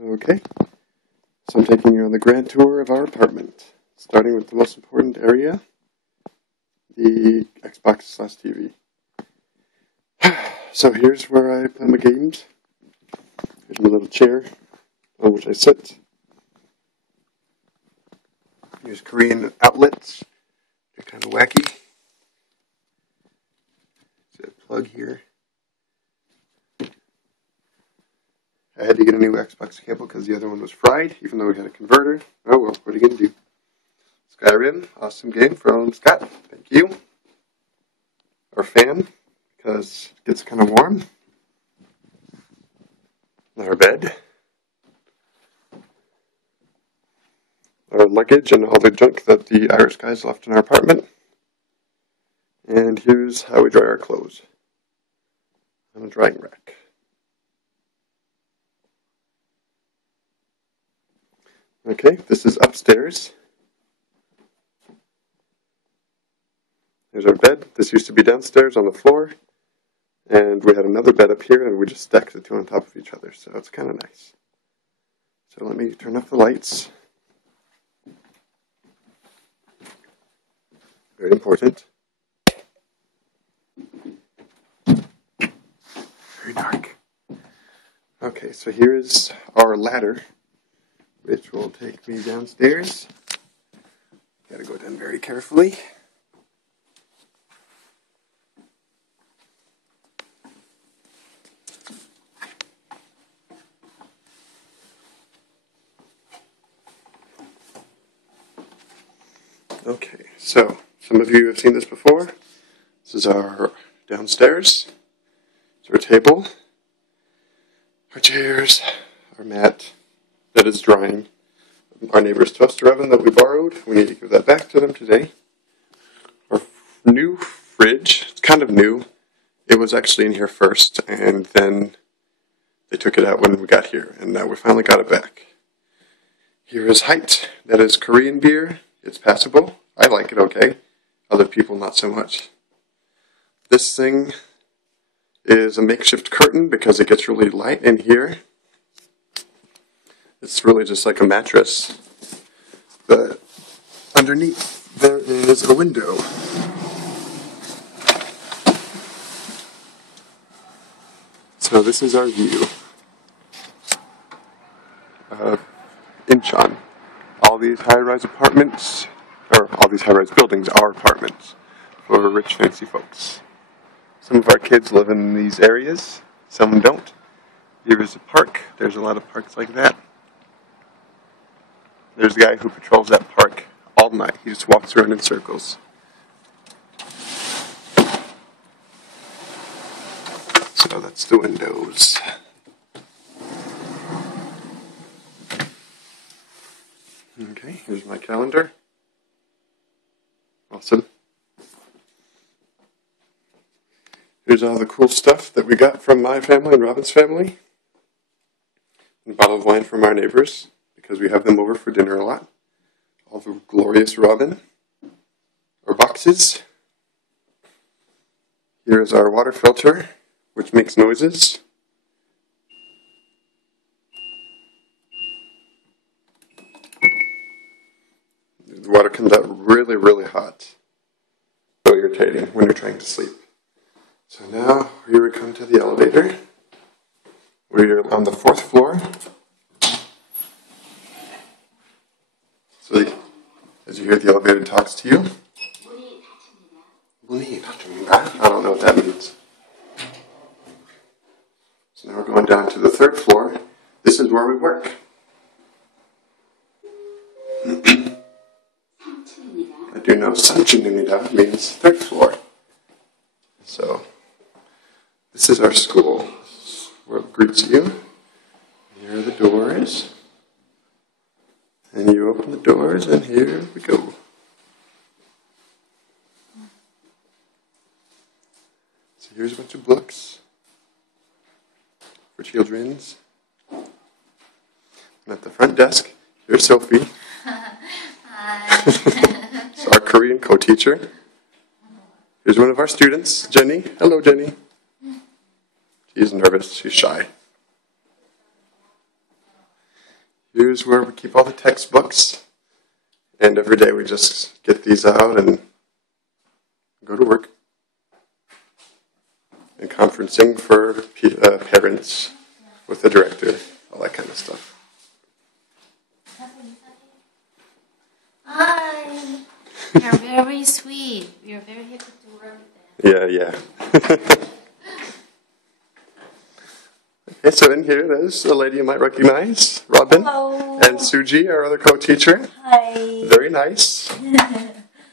Okay, so I'm taking you on the grand tour of our apartment, starting with the most important area, the Xbox/TV. So here's where I play my games. Here's my little chair on which I sit. Here's Korean outlets. They're kind of wacky. There's a plug here. I had to get a new Xbox cable because the other one was fried, even though we had a converter. Oh well, what are you going to do? Skyrim, awesome game from Scott. Thank you. Our fan, because it gets kind of warm. Our bed. Our luggage and all the junk that the Irish guys left in our apartment. And here's how we dry our clothes on a drying rack. Okay, this is upstairs. There's our bed. This used to be downstairs on the floor. And we had another bed up here, and we just stacked the two on top of each other. So it's kind of nice. So let me turn off the lights. Very important. Very dark. Okay, so here is our ladder, which will take me downstairs. Gotta go down very carefully. Okay, so some of you have seen this before. This is our downstairs. It's our table, our chairs, our mat that is drying, our neighbor's toaster oven that we borrowed. We need to give that back to them today. Our new fridge, it's kind of new. It was actually in here first, and then they took it out when we got here, and now we finally got it back. Here is Height. That is Korean beer. It's passable. I like it okay. Other people not so much. This thing is a makeshift curtain because it gets really light in here. It's really just like a mattress. But underneath there is a window. So this is our view of Incheon. All these high-rise apartments, or all these high-rise buildings are apartments for rich, fancy folks. Some of our kids live in these areas, some don't. Here is a park. There's a lot of parks like that. There's a guy who patrols that park all night. He just walks around in circles. So that's the windows. Okay, here's my calendar. Awesome. Here's all the cool stuff that we got from my family and Robin's family. And a bottle of wine from our neighbors, because we have them over for dinner a lot. All the glorious Robin. Our boxes. Here is our water filter, which makes noises. The water comes out really, really hot. So irritating when you're trying to sleep. So now, here we come to the elevator. We're on the 4th floor. So as you hear, the elevator talks to you. I don't know what that means. So now we're going down to the 3rd floor. This is where we work. I do know Sanchununida means 3rd floor. So, this is our school. Where it greets you. Here are the doors. And you open the doors, and here we go. So here's a bunch of books for children's. And at the front desk, here's Sophie. Hi. It's our Korean co-teacher. Here's one of our students, Jenny. Hello, Jenny. She's nervous. She's shy. Here's where we keep all the textbooks. And every day we just get these out and go to work. And conferencing for parents with the director, all that kind of stuff. Hi. You're very sweet. You're very happy to work with them. Yeah. Okay, so in here there's a lady you might recognize, Robin. Hello. And Suji, our other co-teacher. Hi. Very nice.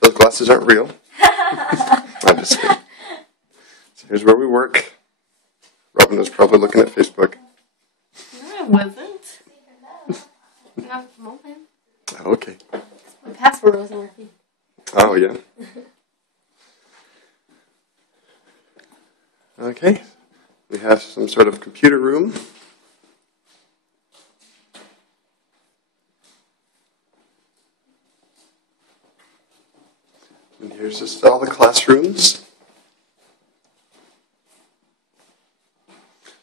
Those glasses aren't real. I'm just kidding. So here's where we work. Robin was probably looking at Facebook. No, I wasn't. Not at the moment. Oh, okay. My password wasn't working. Oh, yeah. Okay. We have some sort of computer room. And here's just all the classrooms.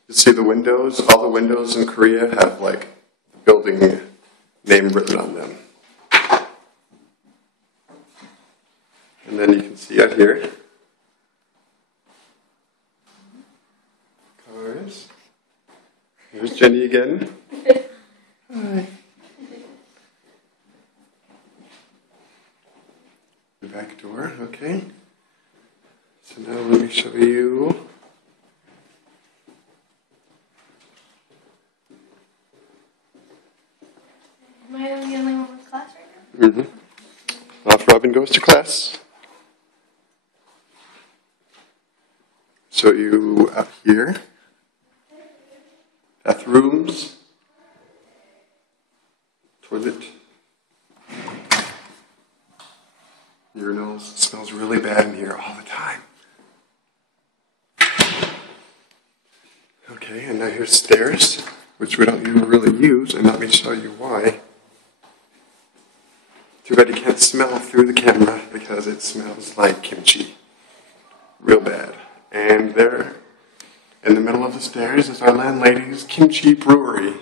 You see the windows? All the windows in Korea have like the building name written on them. And then you can see out here cars. Here's Jenny again. Hi. The back door, okay. So now let me show you. Am I the only one with class right now? Mm-hmm. Off Robin goes to class. So you up here. Bathrooms. Toilet. Urinals. It smells really bad in here all the time. Okay, and now here's stairs, which we don't even really use, and let me show you why. Too bad you can't smell through the camera because it smells like kimchi. Real bad. And there, in the middle of the stairs, is our landlady's kimchi brewery.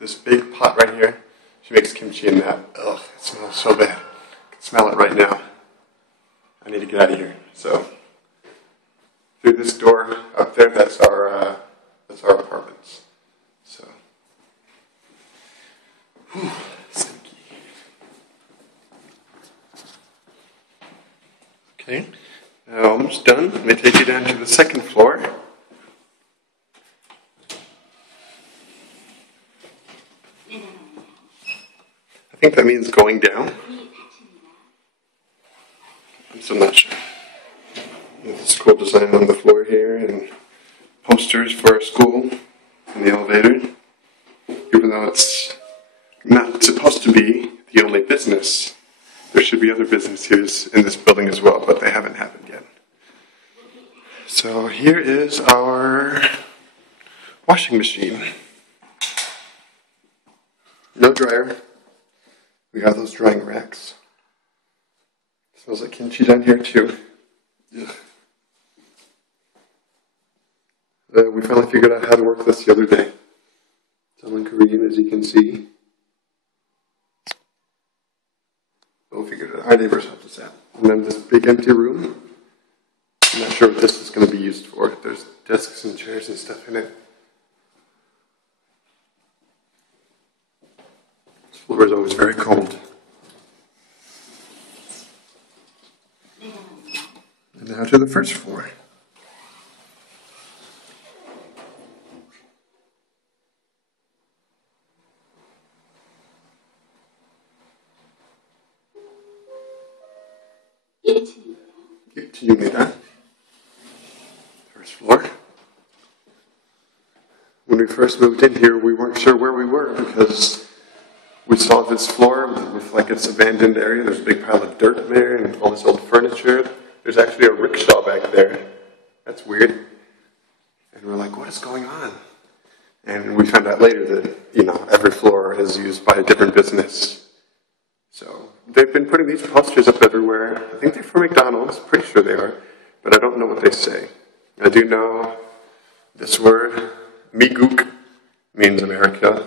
This big pot right here. She makes kimchi in that. Ugh, it smells so bad. I can smell it right now. I need to get out of here. So, through this door up there, that's our apartments. So, whew, stinky. Okay, now almost done. Let me take you down to the second floor. I think that means going down. I'm still not sure. There's cool design on the floor here and posters for our school in the elevator. Even though it's not supposed to be the only business, there should be other businesses in this building as well, but they haven't happened yet. So here is our washing machine. No dryer. We have those drying racks. Smells like kimchi down here too. Ugh. We finally figured out how to work this the other day. It's all in Korean, as you can see. We'll figure it out. Our neighbors helped us out. And then this big empty room. I'm not sure what this is going to be used for. There's desks and chairs and stuff in it. This floor is always very cold. And now to the first floor. First floor. When we first moved in here, we weren't sure where we were because we saw this floor with like its abandoned area. There's a big pile of dirt there and all this old furniture. There's actually a rickshaw back there. That's weird. And we're like, what is going on? And we found out later that, every floor is used by a different business. So they've been putting these posters up everywhere. I think they're for McDonald's. Pretty sure they are. But I don't know what they say. I do know this word, Miguk, means America.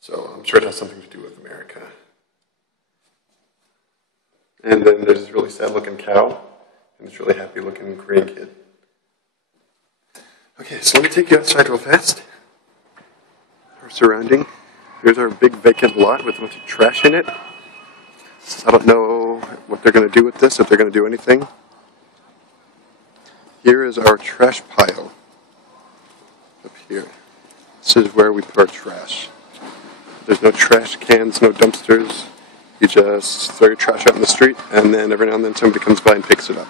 So I'm sure it has something to do with America. And then there's this really sad looking cow, and this really happy looking Korean kid. Okay, so let me take you outside real fast. Our surrounding. Here's our big vacant lot with a bunch of trash in it. I don't know what they're going to do with this, if they're going to do anything. Here is our trash pile. Up here. This is where we put our trash. There's no trash cans, no dumpsters. You just throw your trash out in the street, and then every now and then somebody comes by and picks it up.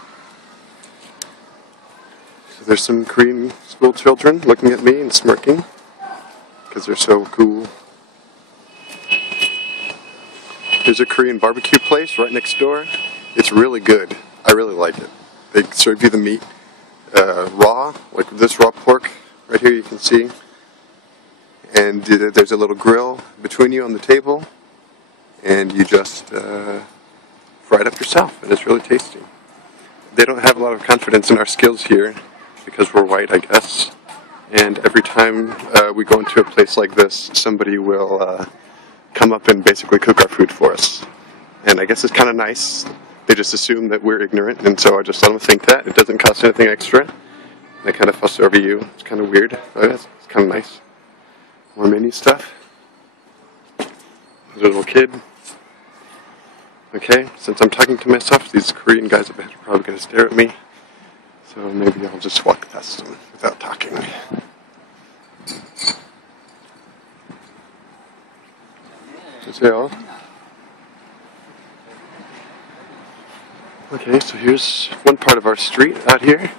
So there's some Korean school children looking at me and smirking, because they're so cool. There's a Korean barbecue place right next door. It's really good. I really like it. They serve you the meat raw, like this raw pork right here you can see. And there's a little grill between you on the table. And you just fry it up yourself, and it's really tasty. They don't have a lot of confidence in our skills here, because we're white, I guess. And every time we go into a place like this, somebody will come up and basically cook our food for us. And I guess it's kind of nice. They just assume that we're ignorant, and so I just let them think that. It doesn't cost anything extra. They kind of fuss over you. It's kind of weird, but it's kind of nice. More menu stuff. There's a little kid. Okay, since I'm talking to myself, these Korean guys up ahead are probably going to stare at me. So maybe I'll just walk past them without talking. All. Okay, so here's one part of our street out here.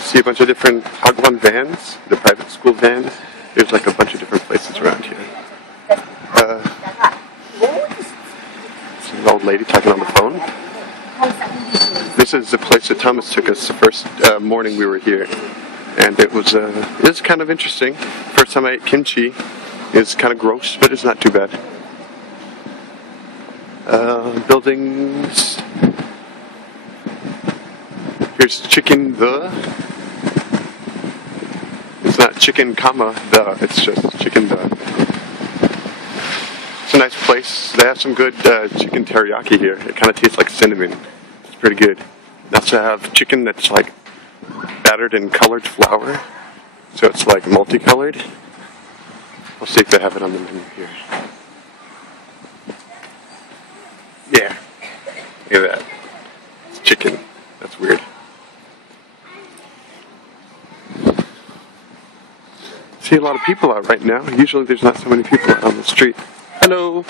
See a bunch of different Hagwon vans, the private school vans. There's like a bunch of different places around here. An old lady talking on the phone. This is the place that Thomas took us the first morning we were here, and it was kind of interesting. First time I ate kimchi. It's kind of gross, but it's not too bad. Buildings. Here's chicken the. It's not chicken comma the. It's just chicken the. It's a nice place. They have some good chicken teriyaki here. It kind of tastes like cinnamon. It's pretty good. They also have chicken that's like battered in colored flour. So it's like multicolored. We'll see if they have it on the menu here. Yeah. Look at that. It's chicken. That's weird. See a lot of people out right now. Usually there's not so many people out on the street. Hello.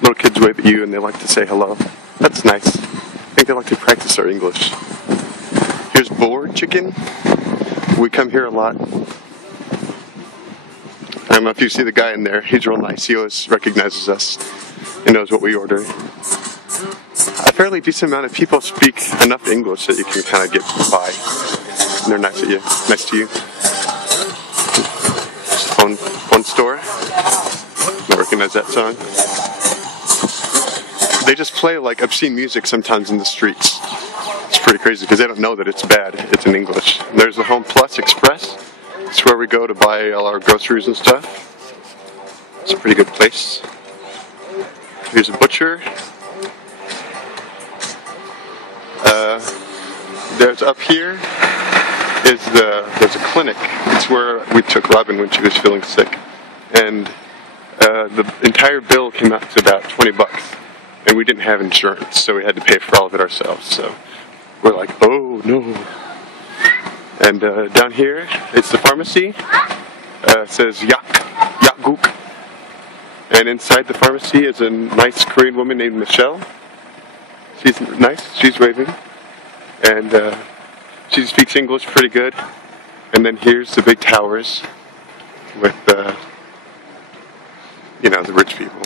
Little kids wave at you and they like to say hello. That's nice. I think they like to practice our English. Here's boar chicken. We come here a lot. I don't know if you see the guy in there. He's real nice. He always recognizes us and knows what we order. A fairly decent amount of people speak enough English that you can kind of get by. And they're nice at you. Nice to you. Phone store. I recognize that song. They just play like obscene music sometimes in the streets. It's pretty crazy because they don't know that it's bad. It's in English. And there's the Home Plus Express. It's where we go to buy all our groceries and stuff. It's a pretty good place. Here's a butcher. There's up here there's a clinic. It's where we took Robin when she was feeling sick. And the entire bill came out to about $20. And we didn't have insurance, so we had to pay for all of it ourselves. So we're like, oh no. And down here, it's the pharmacy. It says Yakguk. And inside the pharmacy is a nice Korean woman named Michelle. She's nice. She's waving. And she speaks English pretty good. And then here's the big towers with, the rich people.